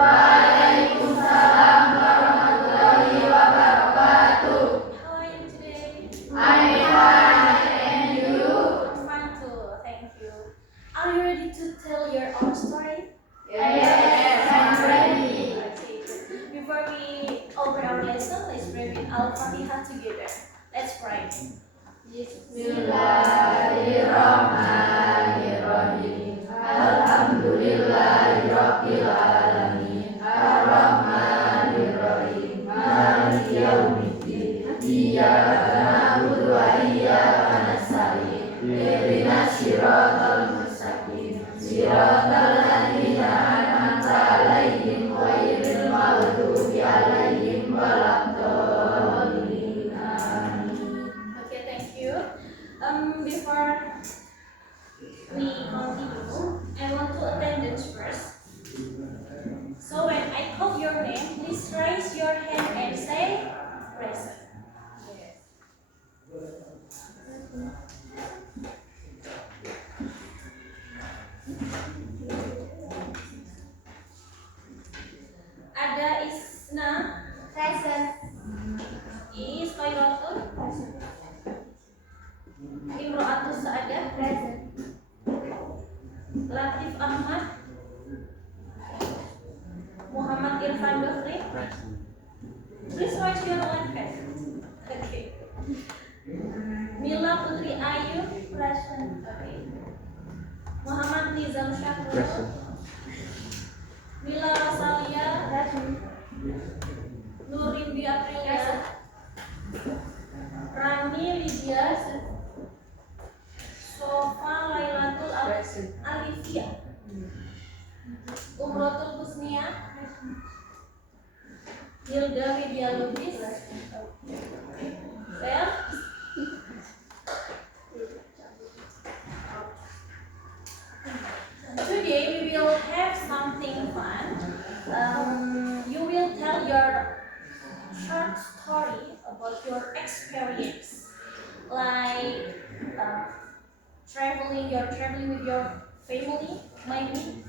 Waalaikumsalam warahmatullahi wabarakatuh. How are you today? I'm fine, and you? I'm fine too, thank you. Are you ready to tell your own story? Yes, I'm ready. Okay, good. Before we open our lesson, let's pray with Al-Fatihah together. Let's pray. Bismillahirrahmanirrahim. Alhamdulillahirabbil alamin. Arrahmanirrahim. Maliki yaumiddin. Iyyaka na'budu wa iyyaka nasta'in. Ihdinas siratal mustaqim. Siratal ladzina an'amta 'alaihim ghairil maghdubi 'alaihim waladdallin. Okay, thank you. Before we continue, I want to attendance first. So when I call your name, please raise your hand and say present. Ada Isna present. Is Khairatun present. Imro'atus Sa'adah present. Latif Ahmad, Muhammad Irfan Bakri present. Please raise your right hand. Okay. Mila Putri Ayu present. Okay. Muhammad Nizam Syakur present. Mila Rosalia present. Nurin Aprilia, Rani Lydia, Sofa Lailatul Alifia, Umrotul Husnia, Hilda Widya Lubis, Bel. Today we will have something fun. You will tell your short story about your experience, like you're traveling with your family, maybe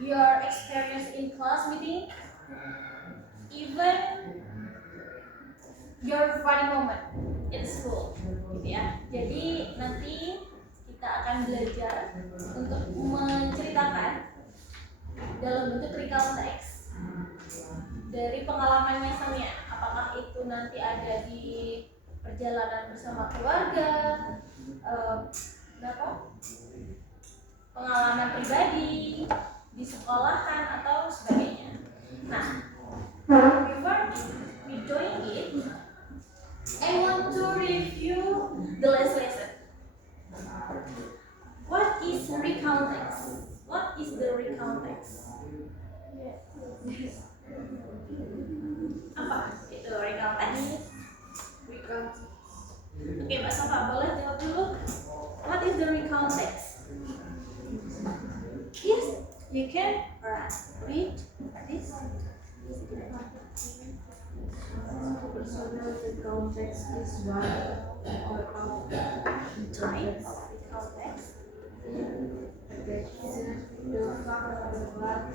your experience in class meeting, even your funny moment in school, gitu ya. Jadi nanti kita akan belajar untuk menceritakan dalam bentuk recall text dari pengalamannya Samia. Apakah itu nanti ada di perjalanan bersama keluarga, pengalaman pribadi, di sekolahan atau sebagainya. Nah, before we doing it, I want to review the last lesson. What is recount text? What is the recount text? Apa itu recount text? Oke, Mbak Safa boleh jawab dulu. What is the recount text? Yes, you can read this. Personal recount text is one or of Type of recount text. the fact about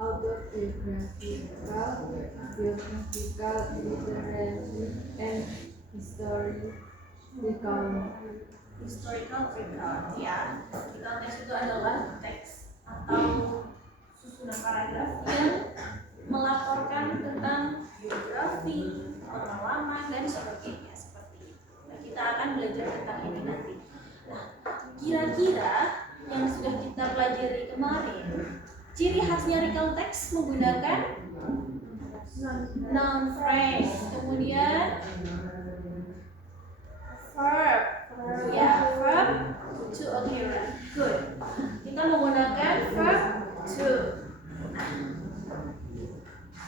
autobiographical, biographical, literary, and Historical recount, ya. Recount text itu adalah teks atau susunan paragraf yang melaporkan tentang biografi, pengalaman dan sebagainya seperti itu. Nah, kita akan belajar tentang ini nanti. Nah, kira-kira yang sudah kita pelajari kemarin, ciri khasnya recount text menggunakan noun phrase, kemudian verb, ya, verb to occurrence. Good. Kita menggunakan verb to.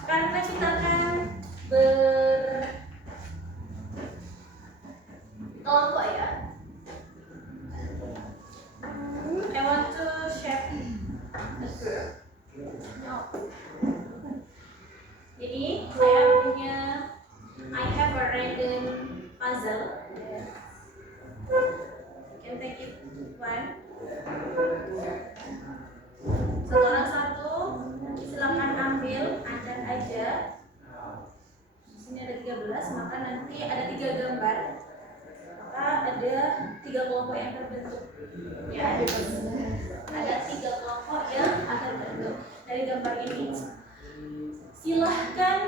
Karena kita akan berkelompok ya. I want to share the verb. No. Jadi saya punya, I have a random puzzle. You can take it one. Satu orang satu. Ada 3 kelompok yang terbentuk dari gambar ini. Silahkan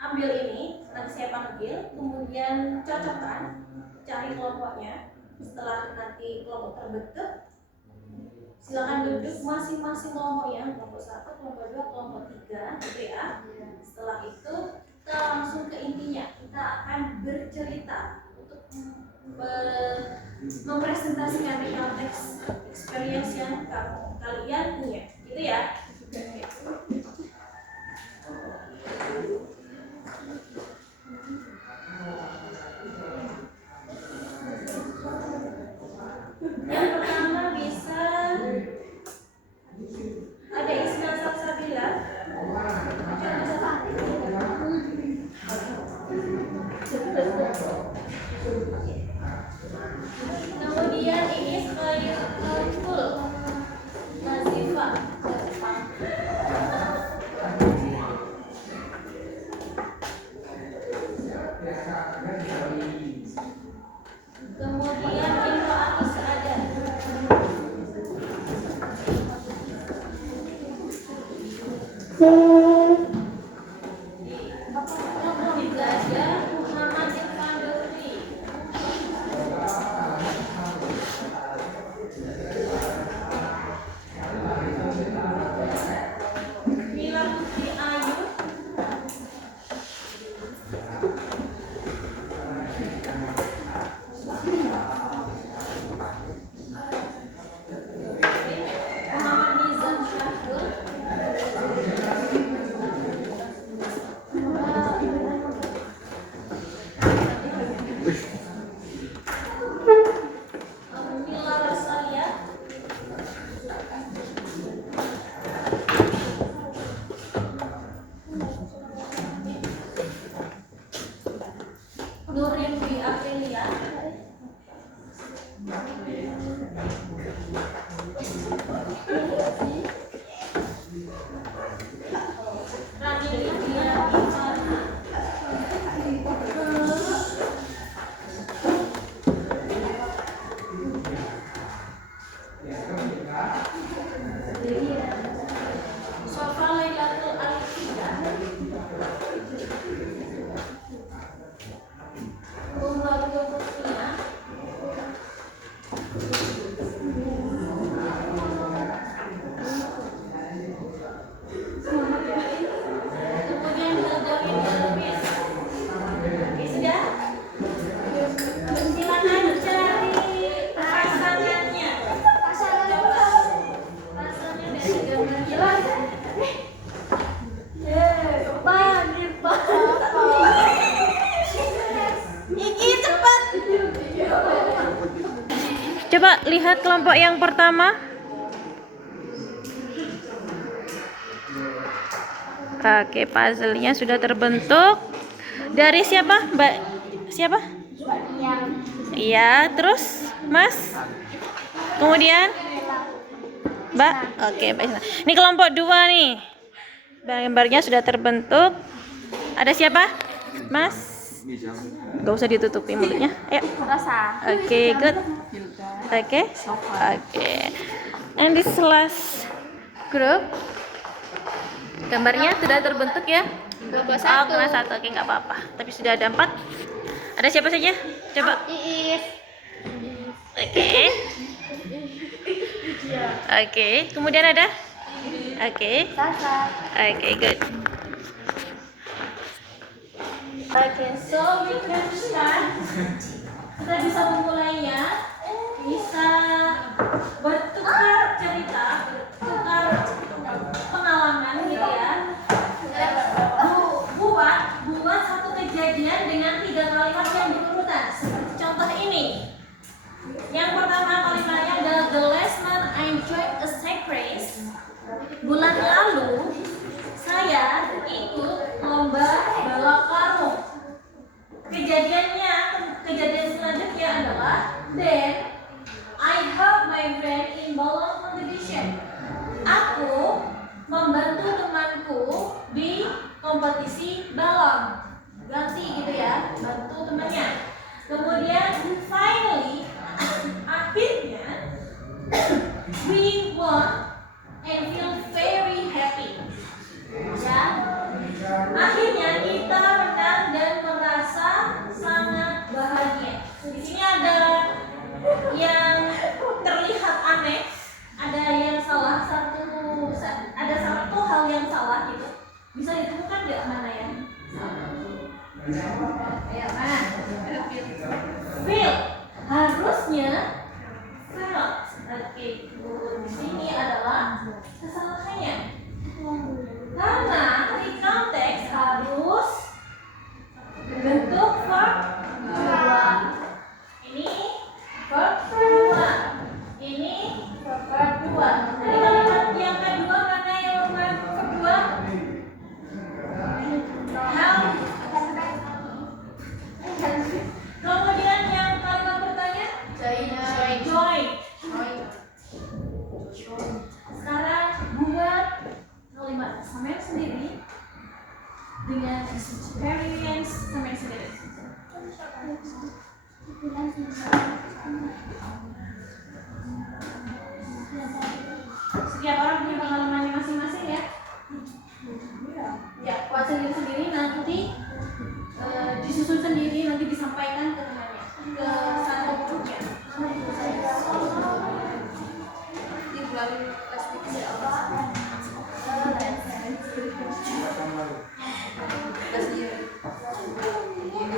ambil ini, nanti saya panggil, kemudian cocokkan, cari kelompoknya. Setelah nanti kelompok terbentuk, silakan duduk masing-masing kelompoknya, kelompok 1, kelompok 2, kelompok 3, gitu ya. Setelah itu kita langsung ke intinya. Kita akan bercerita untuk mempresentasikan real text experience yang kalian punya, gitu ya. Yang pertama bisa ada Isna Salsabila. Kemudian ini Khairul Nazifa. Kemudian Indra Atis ada. Juga ada Muhammad Irfan Duri. Mila Putri Ayu. Muhammad Nizam Syahrul. Mila Rosalia. Nurin Dwi Aprilia. Rani Lydia Ivana. Sofa Lailatul Alfida. Umar Yusufina. Kemudian Hilda Widialubis. Oke, sudah? Silakan cari pasangannya. Pasangannya dari gambarnya. Iki cepat. Coba lihat kelompok yang pertama. Oke, puzzle-nya sudah terbentuk. Dari siapa? Mbak siapa? Iya, terus Mas? Kemudian Mbak? Oke, Mbak Isna. Ini kelompok 2 nih. Gambarnya sudah terbentuk. Ada siapa? Mas? Gak usah ditutupi mulutnya. Ayo. Oke, good. Oke. And this last group. Gambarnya sudah terbentuk ya? Kelompok Oh, kelas 1. Oke, nggak apa-apa. Tapi sudah ada 4. Ada siapa saja? Coba. Iis. Oke. Oke. Kemudian ada? Oke. Sasa. Oke, good. Oke, so we can start. Kita bisa memulainya. Bisa bertukar cerita, bertukar pengalaman gitu ya. Buat satu kejadian dengan 3 kalimat yang berurutan. Seperti contoh ini. Yang pertama kalimatnya adalah the last month I enjoyed a sack race. Bulan lalu saya ikut lomba balap karung. Kejadian selanjutnya adalah then I helped my friend in balloon competition. Aku membantu temanku di kompetisi balon. Ganti gitu ya, bantu temannya. Kemudian finally, akhirnya we won and feel very happy. Ya, akhirnya kita menang dan merasa sangat bahagia. Di sini ada yang terlihat aneh, ada yang salah ada satu hal yang salah gitu. Bisa ditemukan nggak mana yang salah? Ya, mana? Feel. Harusnya felt. Oke, di sini adalah kesalahannya. Karena recount text harus bentuk verb 2. Ini verb 2. Ini verb 2. Jadi kalimat yang kedua mana yang verb kedua? Help. Kemudian yang kalimat bertanya? Join. Sekarang buat kalimat sampai sendiri dengan experience sampai sendiri. Setiap orang punya pengalamannya masing-masing ya. Ya, buat sendiri-sendiri nanti disusun sendiri, nanti disampaikan ke temannya, ke satu grupnya.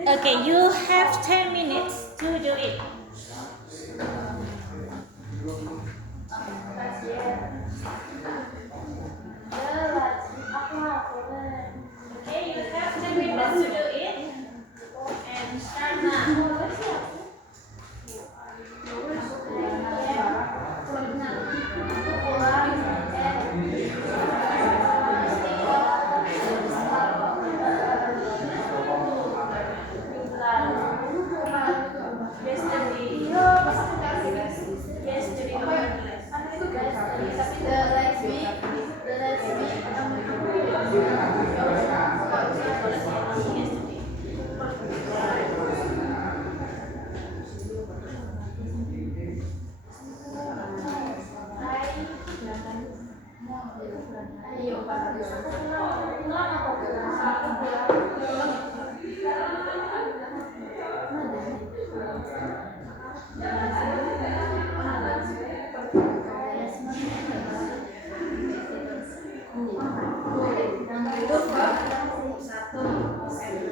Okay, you have 10 minutes to do it. Okay, you have 10 minutes to do it. And start now.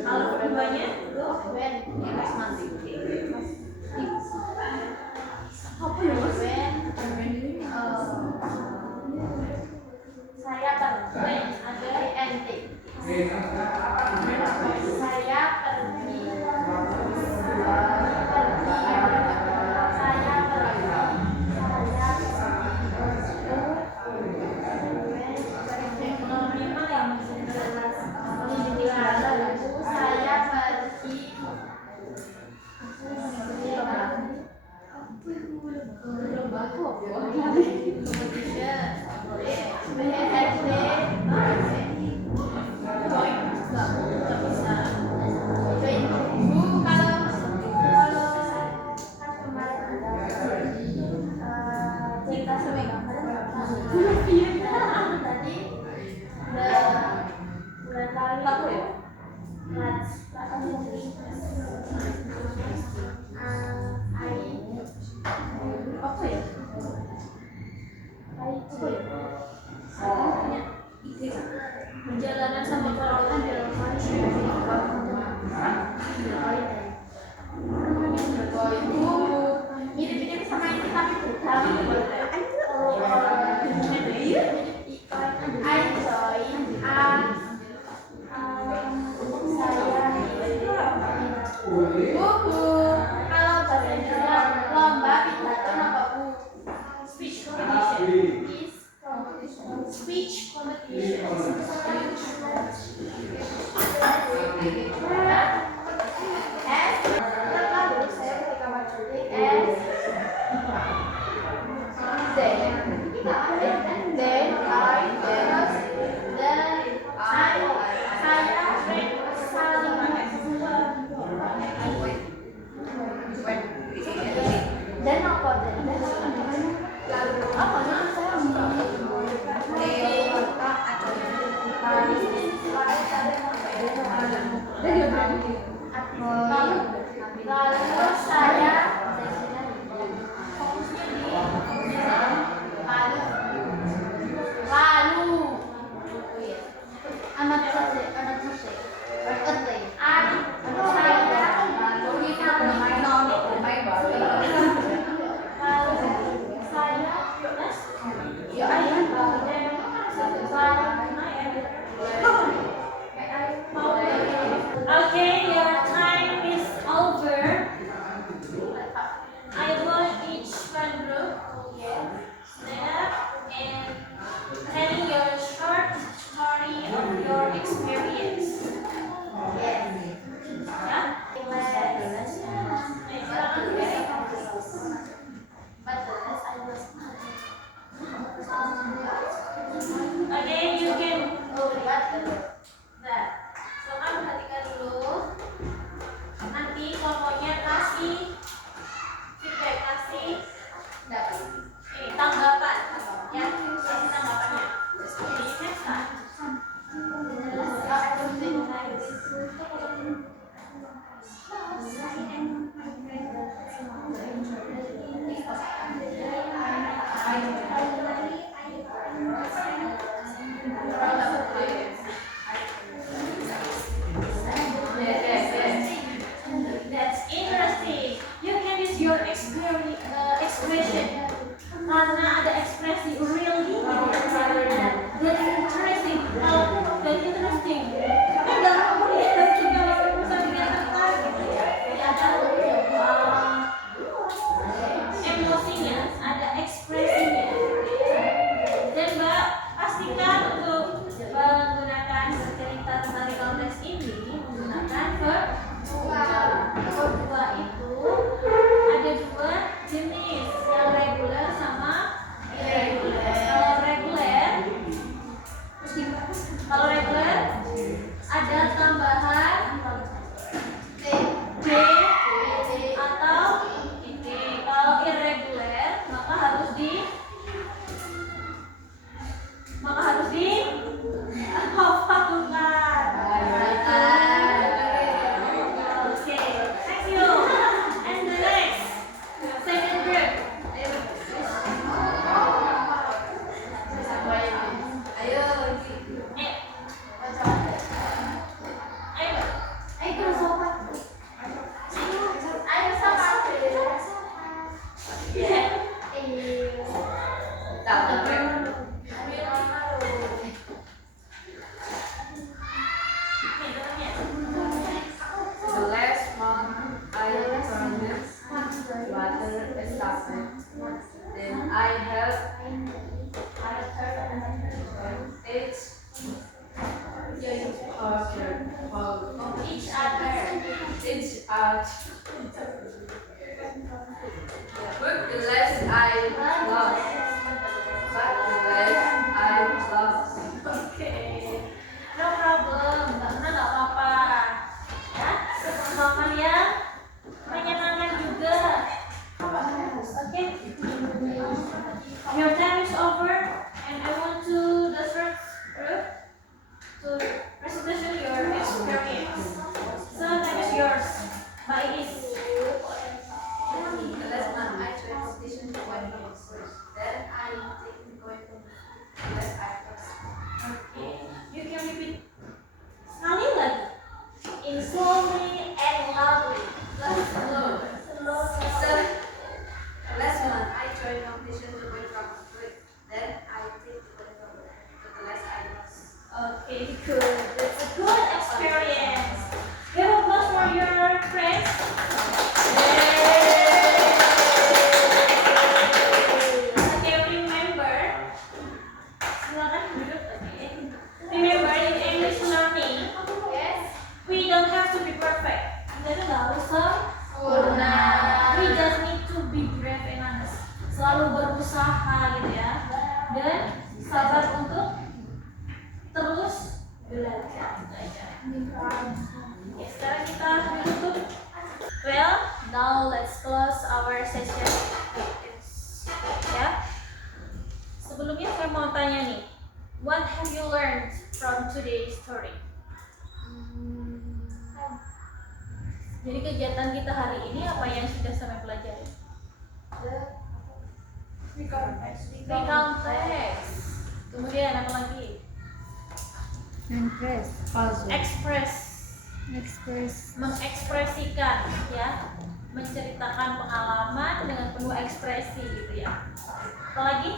Kalau keduanya apa ya mas? Saya pergi ada nt. Saya pergi. Perjalanan sama perawatan dalam mirip-mirip sama ini tapi berbeda. Kalau bahasa Indonesia lomba pidato apa bu? Speech competition. Speech competition. Dan apa? Nah, silakan perhatikan dulu. Nanti kelompoknya kasih feedback, kasih ini tanggapan, ya, kasih tanggapannya. Jadi next time. That's interesting. You can use your expression. Karena ada ekspresi really rather than that's interesting. Kalau that's interesting, kan dalam kemudian juga bisa dikatakan gitu ya. Jadi ada emosinya, ada ekspresinya. Dan Mbak pastikan untuk menggunakan bercerita tentang konteks ini menggunakan verb dua itu ada dua jenis, yang reguler sama irregular. Kalau reguler ada tambahan d atau id. Kalau irregular maka harus hafalkan. Okay, thank you. And the next second group. The last month I turned water estafet. Then I helped each other. But the less I lost. Okay, no problem. Nggak apa-apa. Ya, pengalaman yang menyenangkan juga. Okay, your time is over, and I want to the first group to presentation your experience. So time is yours. Mbak Iis. The last month I tried station to one first. Then I take going from less items. Okay, you can repeat sekali lagi in slowly and loudly. Slow. So, last month I joined competition to win from Greek. Then I take the less items. Okay, good. That's a good experience. Give applause for your friends. Okay, remember. Silakan duduk. Okay. Remember in English learning, we don't have to be perfect. Kita tuh nggak harus sempurna. We just need to be brave and honest. Selalu berusaha gitu ya. Dan sabar untuk terus belajar. Oke, sekarang kita tutup. Well, now let's close our session. Ya. Sebelumnya saya mau tanya nih, what have you learned from today's story? Jadi kegiatan kita hari ini apa yang sudah sampai pelajari? Recount text. Kemudian apa lagi? Mengekspresikan, ya, menceritakan pengalaman dengan penuh ekspresi gitu ya. Apa lagi?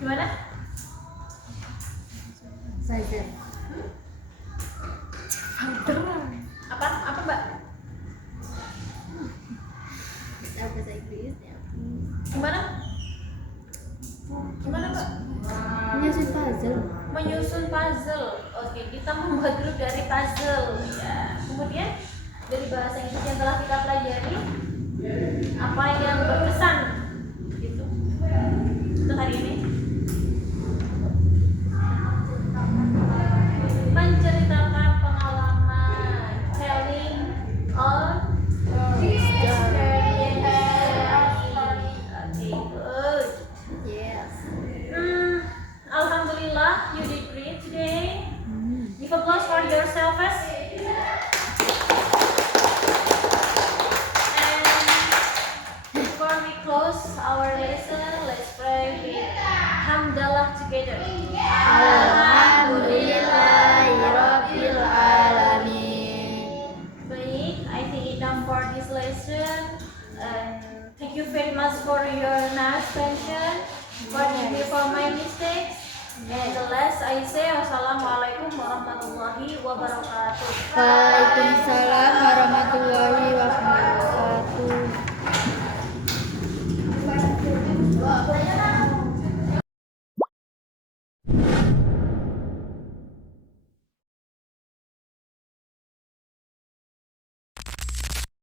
Gimana? Apa Mbak? Gimana? Gimana Mbak? Menyusun puzzle. Oke, kita membuat grup dari puzzle. Ya. Kemudian dari bahasa Inggris yang telah kita pelajari, apa yang berkesan gitu untuk hari ini? our lesson. Let's pray with Hamdalah together. Alhamdulillahirabbil alamin. Baik, I think enough for this lesson. And thank you very much for your nice attention. Forgive me for my mistakes. And the last I say, Assalamualaikum warahmatullahi wabarakatuh. Waalaikumsalam warahmatullahi wabarakatuh.